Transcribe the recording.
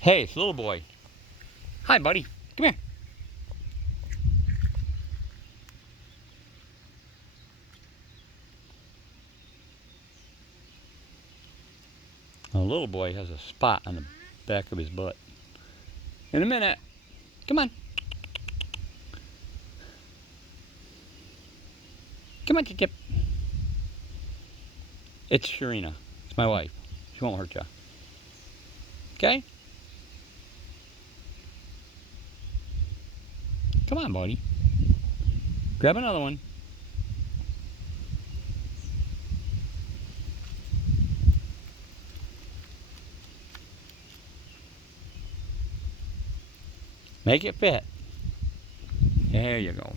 Hey, it's little boy. Hi, buddy. Come here. A little boy has a spot on the back of his butt. In a minute. Come on. Come on, Chip. It's Sharina. It's my wife. She won't hurt you. Okay? Come on, buddy. Grab another one. Make it fit. There you go.